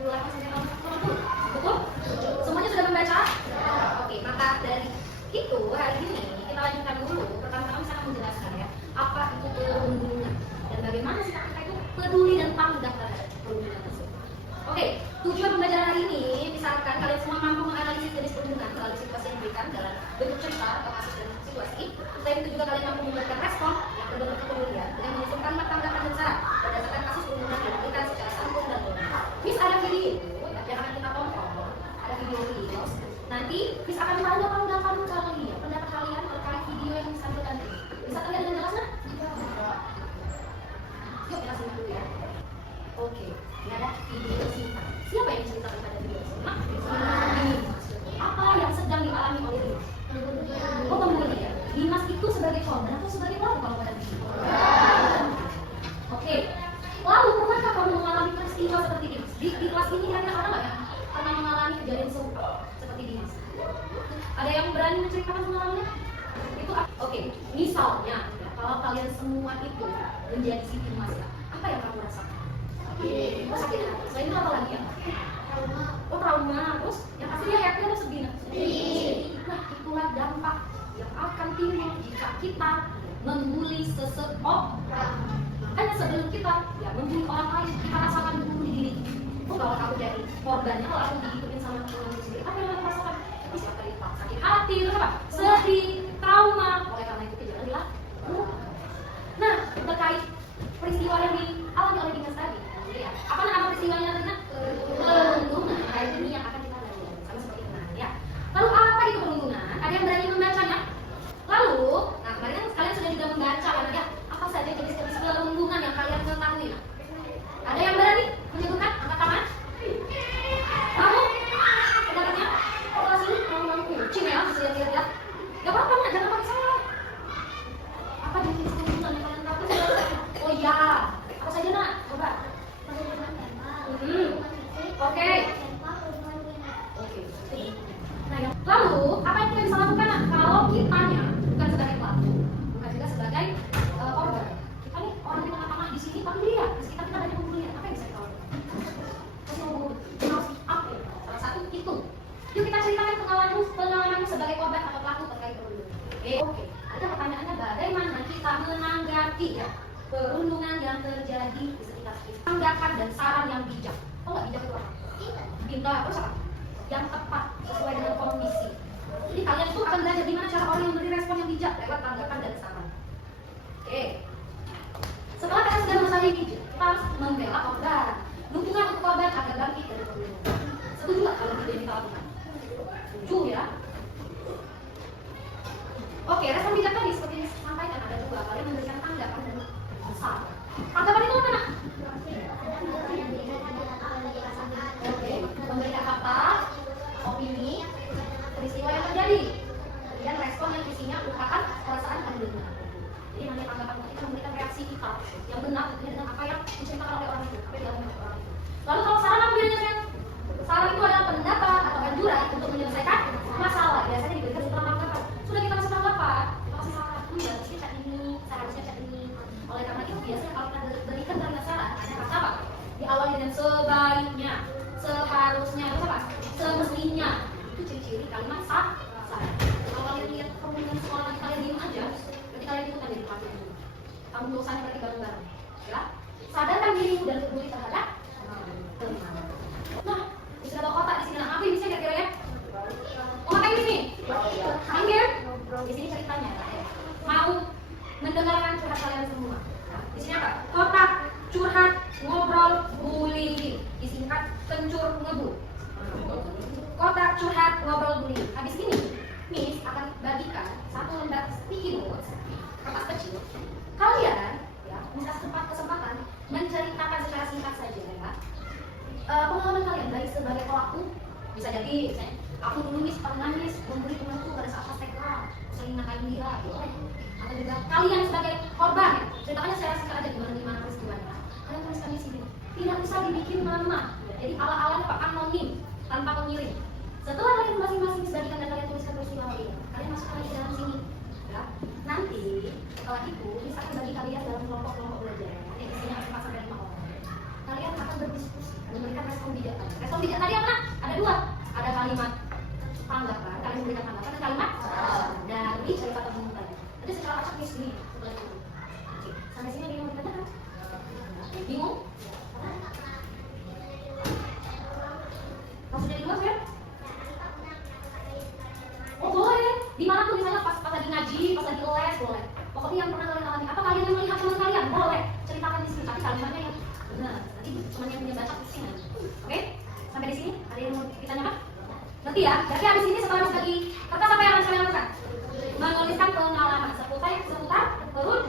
dikeluarkan sampai tahun 90. Betul? Semuanya sudah membaca? Oke, maka dari itu hari ini kita lanjutkan dulu. Pertama-tama misalkan menjelaskan ya, apa itu perundungan dan bagaimana sikap kita itu peduli dan tanggap terhadap perundungan tersebut. Oke, tujuan pembelajaran hari ini, misalkan kalian semua mampu menganalisis jenis perundungan melalui situasi yang diberikan dalam bentuk cerita atau kasus dan situasi. Selain itu juga kalian mampu memberikan respon yang berbentuk kepedulian dengan menyusun kalimat tanggapan dan syarat berdasarkan kasus perundungan yang diberikan secara santun dan logis. Miss ada video yang akan kita tonton, ada video reels. Nanti Miss akan tanya tanggapan kalian, pendapat kalian terkait video yang disampaikan ini. Bisa terlihat dengan jelas nggak? Yuk kita simak dulu ya. Oke, ini ada video singkat. Siapa yang menceritakan pada video singkat? Apa yang sedang dialami oleh Dimas? Oh, pembunuh ya. Dimas itu sebagai korban atau sebagai pelaku kalau pada video? Oke. Lalu pernahkah kamu mengalami peristiwa seperti Dimas? Di kelas ini kira-kira ada nggak yang pernah mengalami kejadian serupa seperti Dimas? Ada yang berani menceritakan pengalamannya? Itu oke. Misalnya, kalau kalian semua itu menjadi si Dimas, apa yang kamu rasakan? Oh, sakit hati. Selain itu apa lagi ya? Oh, trauma. Terus yang pasti dia happy atau sedih? Nah, itulah dampak yang akan timbul jika kita membuli seseorang. Kan sebelum kita ya membuli orang lain, kita rasakan dulu di diri. Oh, kalau kamu jadi korbannya, kalau aku digituin sama teman-teman sendiri, apa yang kamu rasakan? Bisa terlibat sakit hati, itu apa? Sedih, trauma. Oleh karena itu jangan dilakukan. Nah, terkait peristiwa yang dialami oleh Dimas tadi, ya. Apa nama peristiwanya tadi? Perundungan. Nah, ini yang akan kita belajar sama seperti kemarin ya. Lalu apa itu perundungan? Ada yang berani membacanya? Lalu, nah kemarin kan kalian sudah juga membaca kan ya? Apa saja jenis-jenis perundungan yang kalian ketahui? Ada yang berani menyebutkan? Angkat tangan. Kamu? Pendapatnya? Oh, langsung mau kucing ya? Lihat-lihat. Gak apa-apa, nggak jangan pakai salah. Apa jenis perundungan yang kalian tahu? Oh iya. Apa saja nak? Coba. Oke. Nah, lalu apa yang kita bisa lakukan kalau kitanya bukan sebagai pelaku, bukan juga sebagai korban? Kita nih orang di tengah-tengah di sini, tapi dia di sekitar kita banyak pembunuhan. Apa yang bisa kita lakukan? Harus apa? Salah satu itu. Yuk kita ceritakan pengalamanmu sebagai korban atau pelaku terkait perundungan. Oke. Ada pertanyaannya, bagaimana kita menanggapi ya perundungan yang terjadi di sekitar kita? Tanggapan dan saran yang bijak. Oh nggak bijak itu apa? Pintar. Terus apa? Yang tepat sesuai dengan kondisi. Jadi kalian tuh akan belajar gimana cara orang yang memberi respon yang bijak lewat tanggapan dan saran. Oke. Setelah kita sudah mengetahui bijak, kita harus membela korban. Dukungan untuk korban agar bangkit dari perundungan. Setuju nggak kalau video ini kita lakukan? Setuju ya. Oke, respon bijak tadi seperti yang disampaikan ada dua. Kalian memberikan tanggapan dan saran. Tanggapan itu apa nak? Oke, memberikan fakta, opini, peristiwa yang terjadi, dan respon yang isinya merupakan perasaan perundungan. Jadi nanti tanggapan kita memberikan reaksi kita yang benar tentunya dengan apa yang diceritakan oleh orang itu, apa yang dilakukan oleh orang itu. Lalu kalau saran apa biasanya? Saran itu adalah pendapat atau anjuran untuk menyelesaikan masalah. Biasanya diberikan setelah tanggapan. Sudah kita kasih tanggapan, kita kasih saran, harusnya cek ini, seharusnya cek ini. Oleh karena itu biasanya kalau kita berikan kalimat saran, ada kata apa? Diawali dengan sebaiknya, seharusnya, itu apa? Semestinya. Itu ciri-ciri kalimat saran. Kalau kalian lihat perundungan sekolah nanti kalian diem aja, berarti kalian ikutan jadi pelajar dulu. Kamu dosanya berarti bareng-bareng. Ya? Sadarkan dirimu dan peduli terhadap teman. Nah, sudah bawa kotak di sini. Apa yang bisa kira-kira ya? Oh, ngapain di sini? Minggir. Di sini ceritanya. Mau mendengarkan curhat kalian semua. Di sini apa? Kotak curhat, ngobrol, bullying. Disingkat kencur ngebul. Kotak curhat, ngobrol, bullying. Habis ini, Miss akan bagikan satu lembar sticky notes, kertas kecil. Kalian, ya, bisa kesempatan menceritakan secara singkat saja, ya. Pengalaman kalian baik sebagai pelaku, bisa jadi, misalnya, aku dulu Miss pernah Miss memberi temanku pada saat pas TK, sering nakalin dia, boleh. Atau juga kalian sebagai korban, ya, ceritakannya secara singkat aja gimana peristiwanya. Kalian tuliskan di sini. Tidak usah dibikin nama, jadi ala-ala apa anonim tanpa pengirim. Setelah kalian masing-masing dibagikan dan kalian tuliskan peristiwa ini, kalian masukkan di dalam sini. Ya. Nanti setelah itu bisa bagi kalian dalam kelompok-kelompok belajar. Yang isinya 4 sampai 5 orang. Kalian akan berdiskusi, memberikan respon bijak. Respon bijak tadi apa? Ada dua, ada kalimat tanggapan, kalian memberikan tanggapan dan kalimat dari cerita tersebut tadi. Jadi secara acak di sini setelah itu. Oke, sampai sini ada yang mau ditanyakan? Bingung? Maksudnya di luar ya? Oh boleh, di mana tuh misalnya pas lagi ngaji, pas lagi les boleh. Pokoknya yang pernah kalian alami, apa kalian yang melihat teman kalian boleh ceritakan di sini, tapi kalimatnya yang benar. Nanti cuma yang punya baca pusing aja. Oke? Sampai di sini ada yang mau ditanyakan? Nanti ya, jadi habis ini setelah bagi kertas apa yang harus kalian lakukan? Menuliskan pengalaman seputar turun.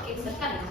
Oke, disebutkan ya.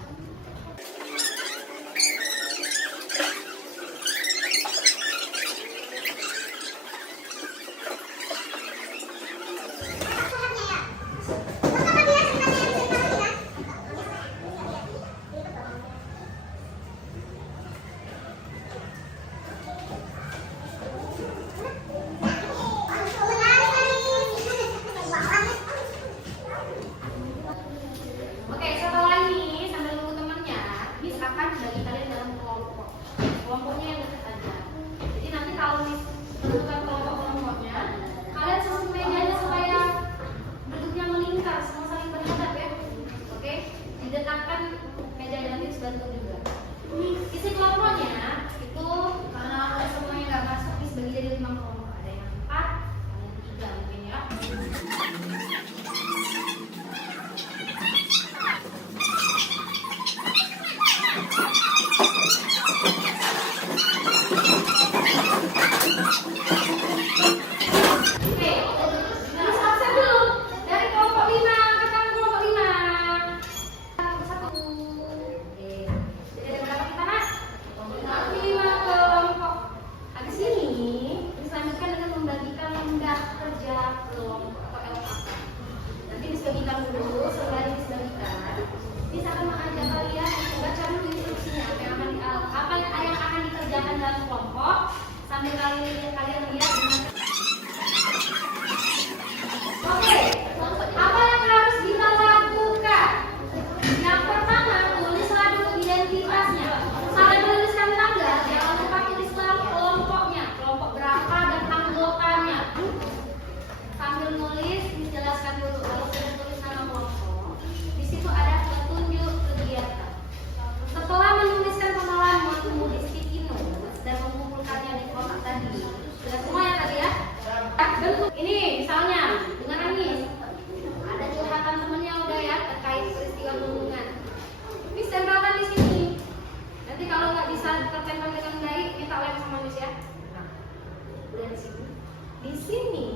Di sini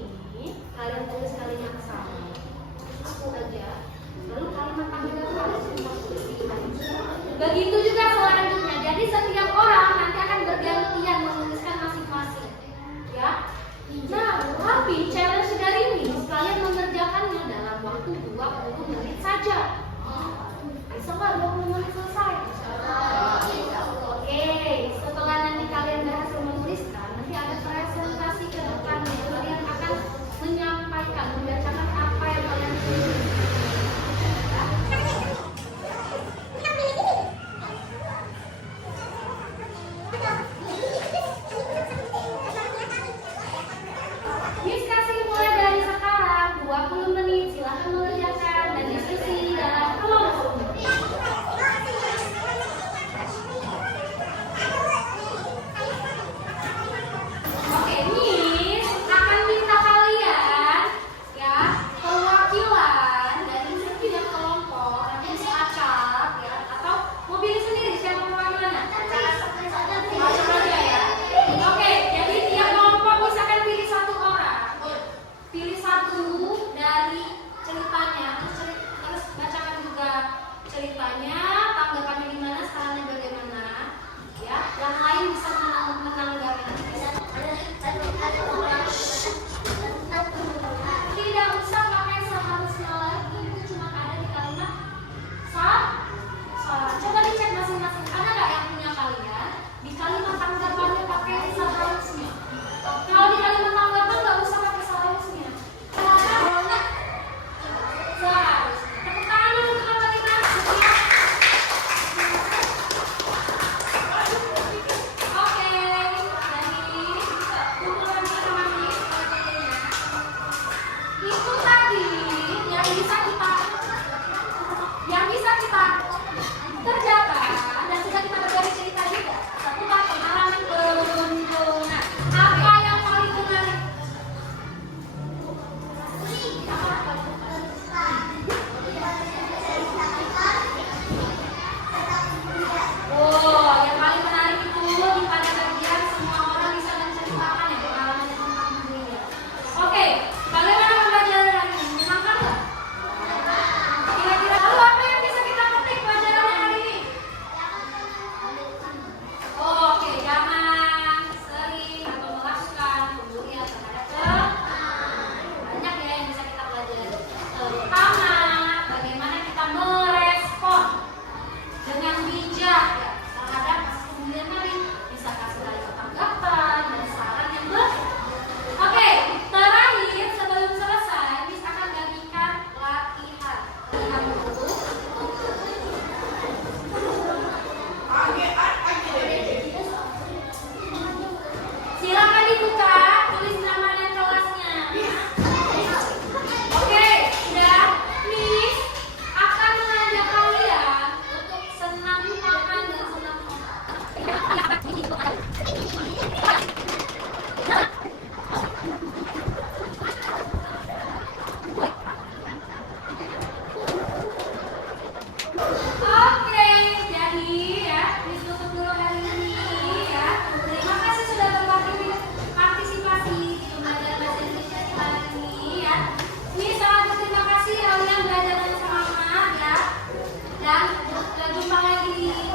kalian tulis kalimat sama, aku aja, lalu kalimat panggilan harus dimasukkan. Begitu juga selanjutnya. Jadi setiap orang nanti akan bergantian menuliskan masing-masing, ya. Nah, tapi challenge dari ini kalian mengerjakannya dalam waktu 20 menit saja. Bisa nggak 20 menit selesai? Oke, setelah nanti kalian berhasil menuliskan, nanti ada presentasi ke depan. Kalian akan menyampaikan, membacakan apa yang kalian tulis. Miss kasih mulai dari sekarang 20 menit, silahkan mengerjakan dan diskusi dalam kelompok. Oke, Miss akan minta kalian ya Dan jumpa lagi di